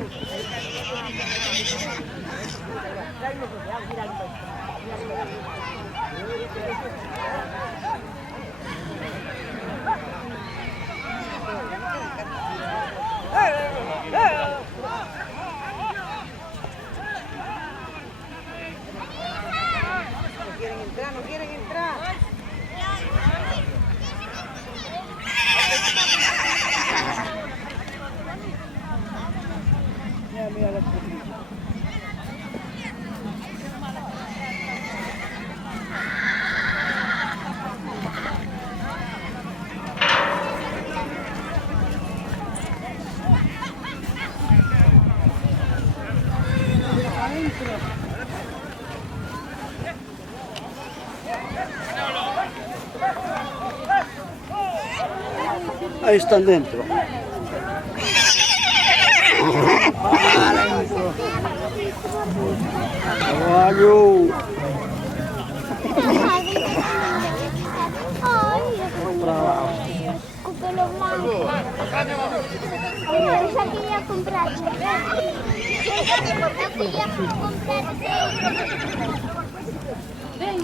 No quieren entrar. Mira los putillos. Ahí están dentro. Caballo. Con pelo blanco. Esa quería comprar. Esa quería comprar. Ven,